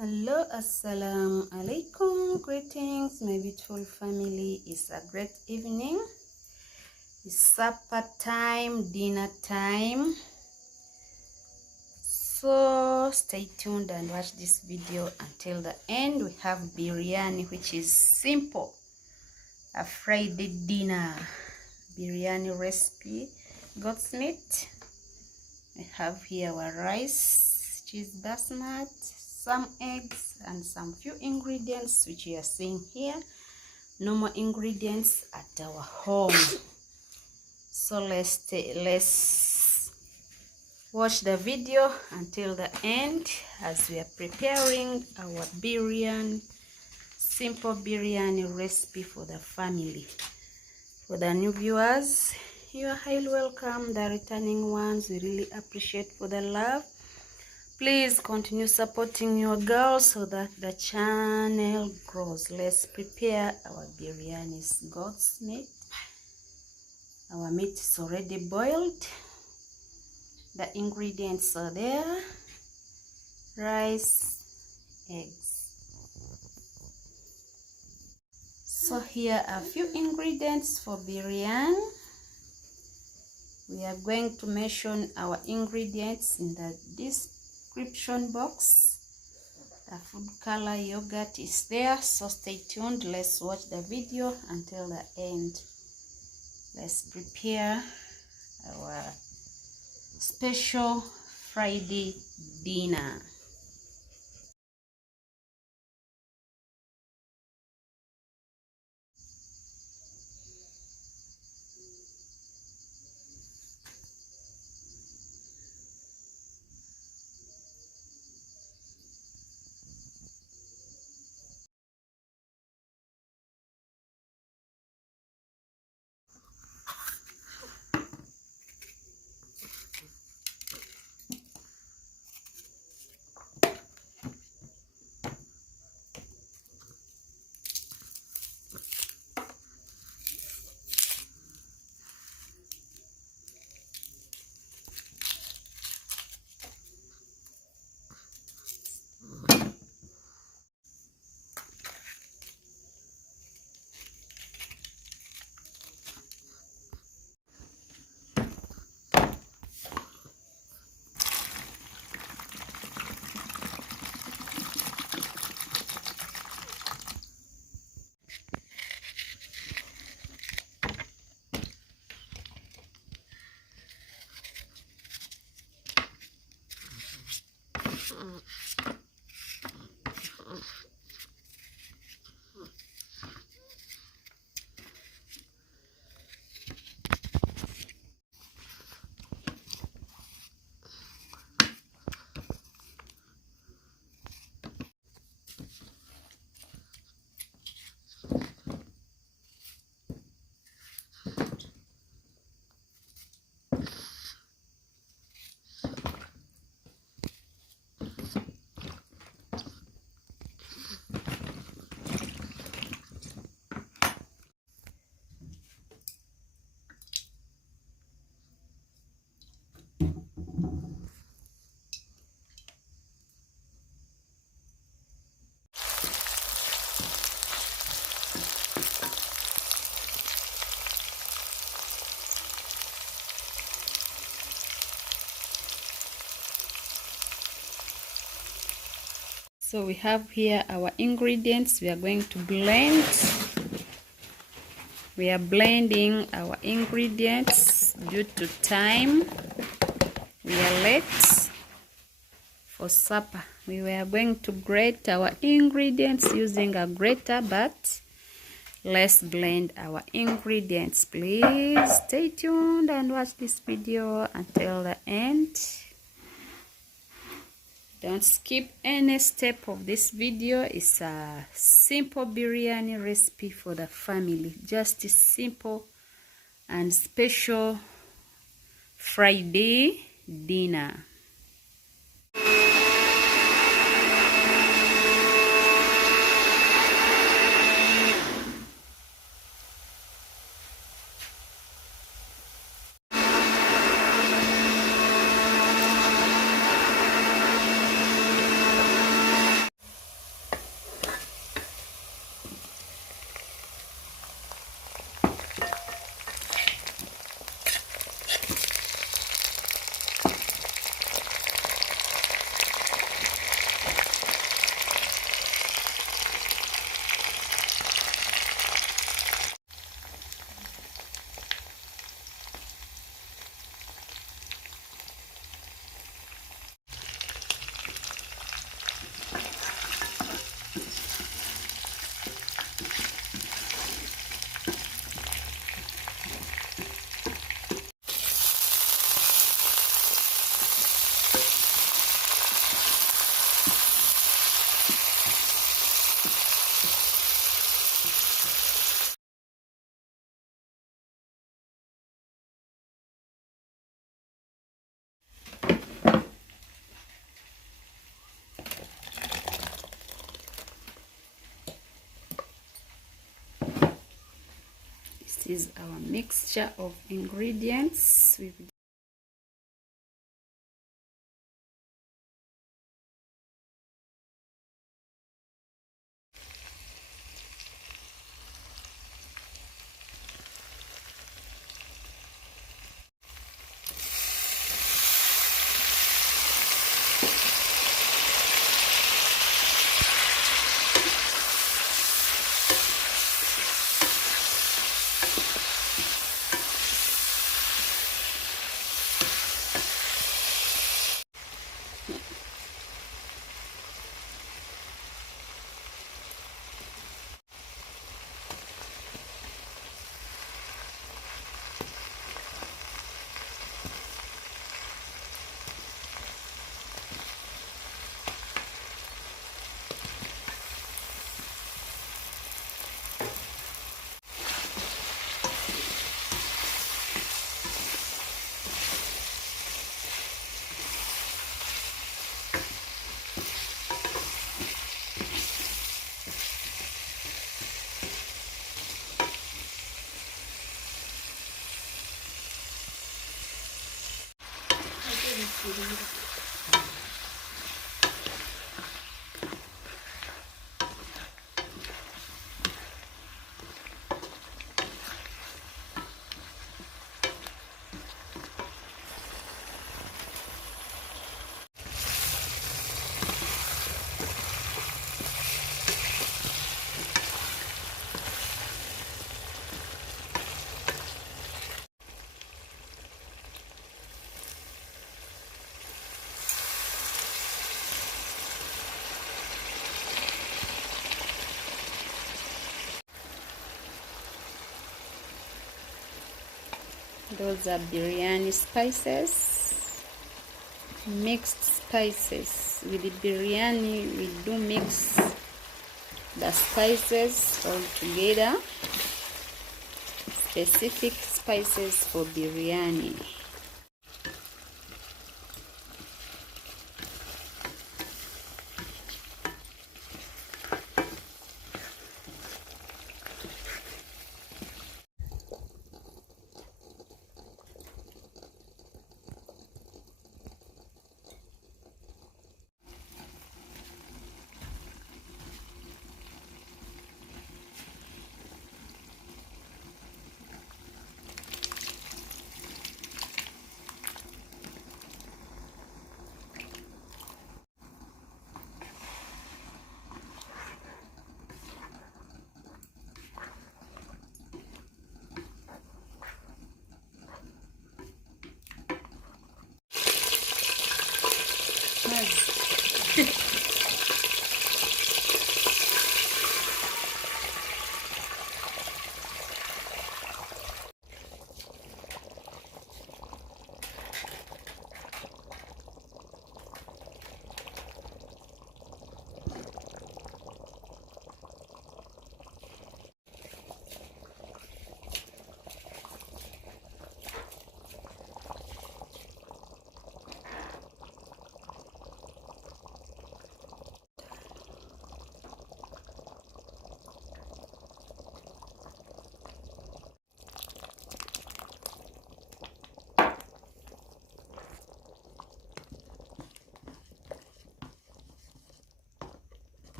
Hello, assalamu alaikum. Greetings, my beautiful family. It's a great evening. It's supper time, dinner time. So stay tuned and watch this video until the end. We have biryani, which is simple, a Friday dinner biryani recipe. Goat's meat. We have here our rice, cheese, basmati, some eggs, and some few ingredients which you are seeing here, normal ingredients at our home. So let's watch the video until the end as we are preparing our biryani, simple biryani recipe for the family. For the new viewers, you are highly welcome. The returning ones, we really appreciate for the love. Please continue supporting your girl so that the channel grows. Let's prepare our biryanis. Goat's meat. Our meat is already boiled. The ingredients are there. Rice, eggs. So here are a few ingredients for biryani. We are going to mention our ingredients in the description box. The food color yogurt is there, so stay tuned. Let's watch the video until the end. Let's prepare our special Friday dinner. So we have here our ingredients. We are going to blend. We are blending our ingredients due to time. We are late for supper. We were going to grate our ingredients using a grater, but let's blend our ingredients. Please stay tuned and watch this video until the end. Don't skip any step of this video. It's a simple biryani recipe for the family. Just a simple and special Friday dinner. is our mixture of ingredients. Those are biryani spices, mixed spices. With the biryani, we do mix the spices all together, specific spices for biryani.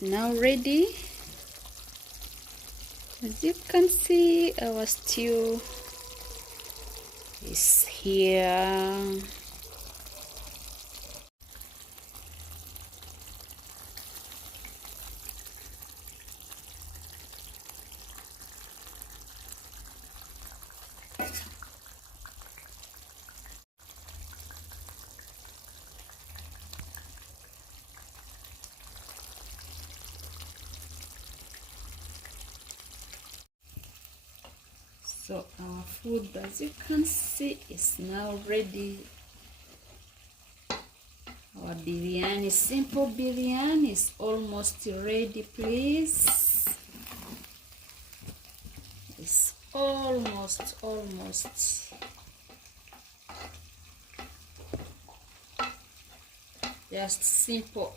now ready. As you can see, our stew is here. So our food, as you can see, is now ready. Our biryani, simple biryani, is almost ready. Please, it's almost just simple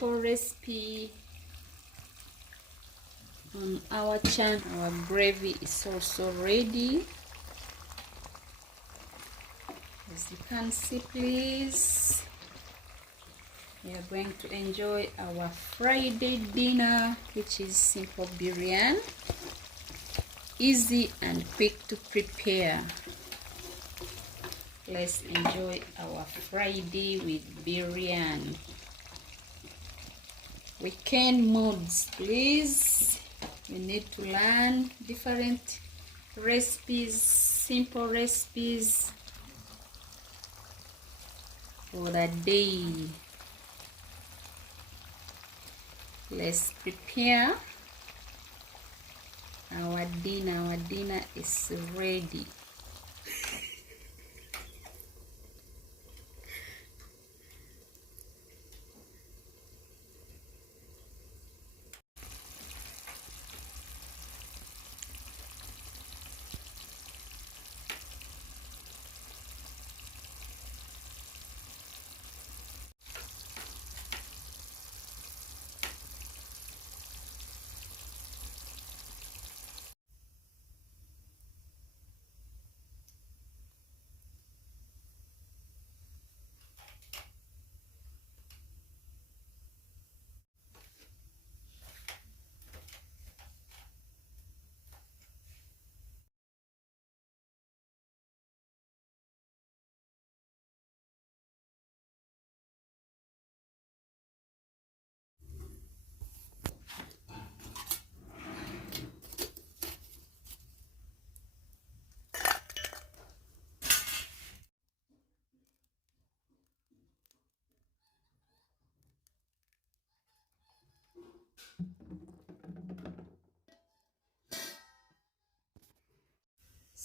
recipe on our channel. Our gravy is also ready, as you can see. Please, we are going to enjoy our Friday dinner, which is simple biryani, easy and quick to prepare. Let's enjoy our Friday with biryani. Weekend moods, please. You need to learn different recipes, simple recipes for the day. Let's prepare our dinner. Our dinner is ready.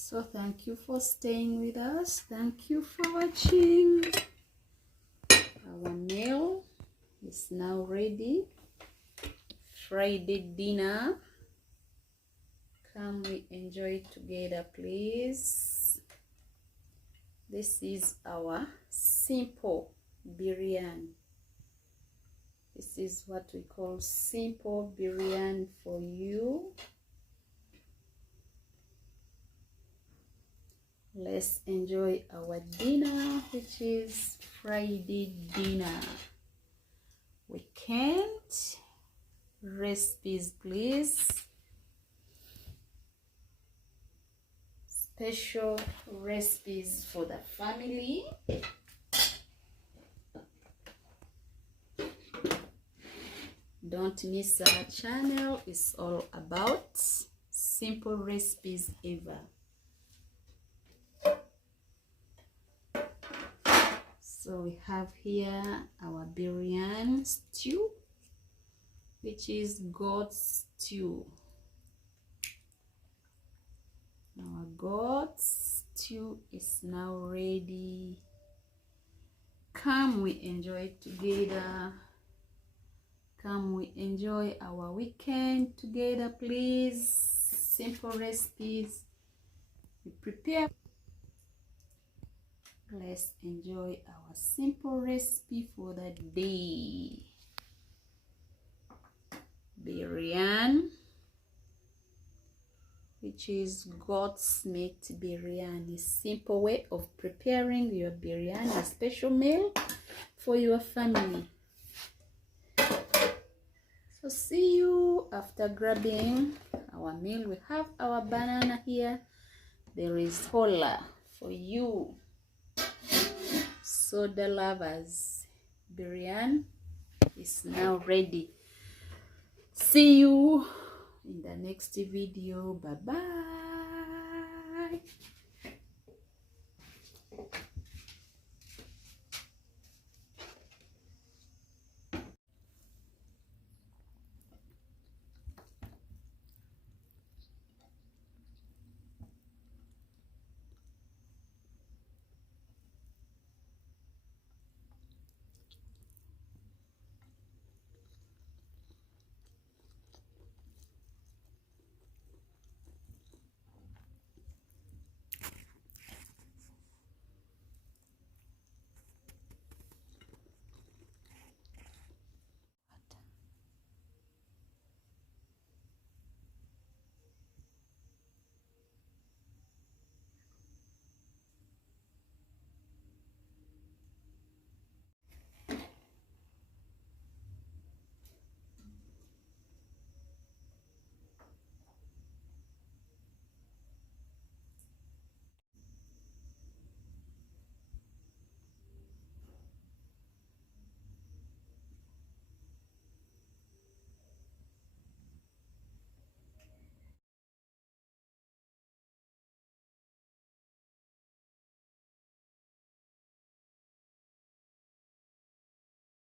So thank you for staying with us. Thank you for watching. Our meal is now ready. Friday dinner. Come, we enjoy together, please. This is our simple biryani. This is what we call simple biryani for you. Let's enjoy our dinner, which is Friday dinner. Weekend recipes, please. Special recipes for the family. Don't miss our channel. It's all about simple recipes ever. So we have here our biryani stew, which is goat stew. Our goat stew is now ready. Come, we enjoy together. Come, we enjoy our weekend together, please. Simple recipes we prepare. Let's enjoy our simple recipe for the day. Biryani, which is Goatsmeat Biriyan. Simple way of preparing your biryani, a special meal for your family. So see you after grabbing our meal. We have our banana here. There is cola for you soda lovers. Biryani is now ready. See you in the next video. Bye bye.